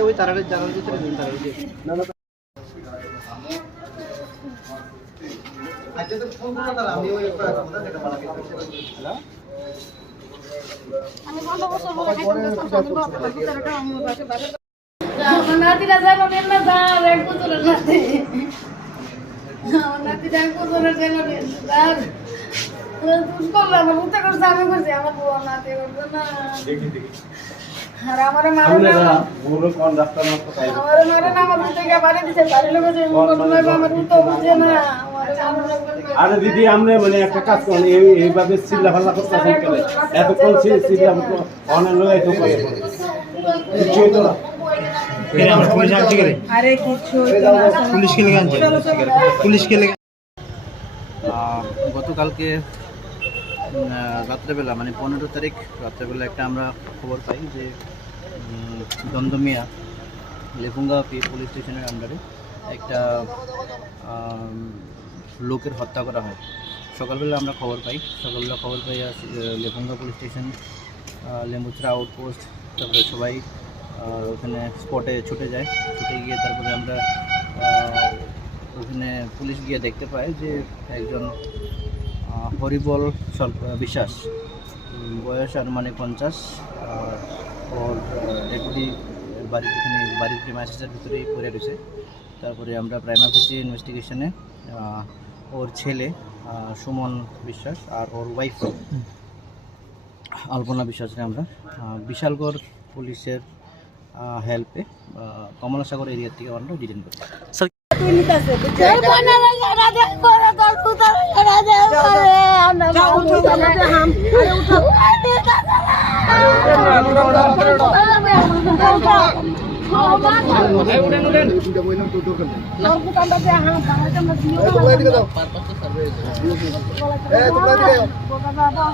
ওই তারার না না আচ্ছা তো ফোন করো তারা আমি নাতিরা নেন না আমার নাতিরা না আর দিদি আমরা মানে একটা কাজ করেন এইভাবে চিল্লা ফাল্লা কেন? এতক্ষণ ছিল- চিল্লা অনেক লোক এত করে। কিছু হইতো না। আরে কিছু পুলিশ লেগে আনছে। পুলিশ কে লেগে গতকালকে রাত্রেবেলা মানে পনেরো তারিখ রাত্রেবেলা একটা আমরা খবর পাই যে দমদমিয়া লেফুঙ্গা পি পুলিশ স্টেশনের আন্ডারে একটা লোকের হত্যা করা হয়। সকালবেলা আমরা খবর পাই। সকালবেলা খবর পাই Lefunga police station Lembuchara outpost তারপরে সবাই ওখানে স্পটে ছুটে যায়। ছুটে গিয়ে তারপরে আমরা ওখানে পুলিশ গিয়ে দেখতে পাই যে একজন হরিবল বিশ্বাস। বয়স আনুমানিক পঞ্চাশ। ওর ডেপুটি বাড়ির এখানে বাড়ির প্রেমাইসেসের ভিতরেই পড়ে রয়েছে। তারপরে আমরা প্রাইম অফিসি ইনভেস্টিগেশনে ওর ছেলে সুমন বিশ্বাস আর ওর ওয়াইফ আলপনা বিশ্বাসকে আমরা। বিশালগড় পুলিশের হেল্পে কমলাসাগর এরিয়া থেকে আমরা ডিটেন করি। তোমরা